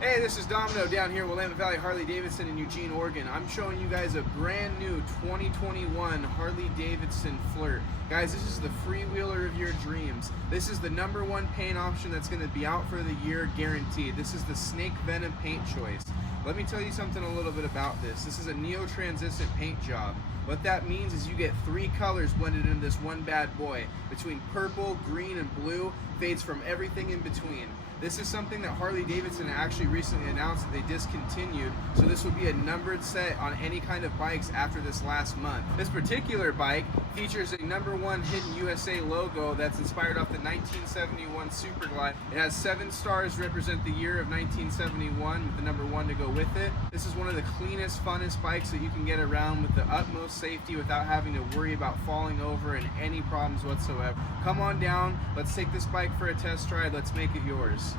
Hey, this is Domino down here, Willamette Valley Harley-Davidson in Eugene, Oregon. I'm showing you guys a brand new 2021 Harley-Davidson Flirt. Guys, this is the Freewheeler of your dreams. This is the #1 paint option that's going to be out for the year guaranteed. This is the Snake Venom paint choice. Let me tell you something a little bit about this. This is a neo-translucent paint job. What that means is you get 3 colors blended into this one bad boy. Between purple, green, and blue, fades from everything in between. This is something that Harley-Davidson actually recently announced that they discontinued, so this would be a numbered set on any kind of bikes after this last month. This particular bike features a #1 Hidden USA logo that's inspired off the 1971 Super Glide. It has 7 stars to represent the year of 1971 with the #1 to go with it. This is one of the cleanest, funnest bikes that you can get around with the utmost safety without having to worry about falling over and any problems whatsoever. Come on down, let's take this bike for a test ride, let's make it yours.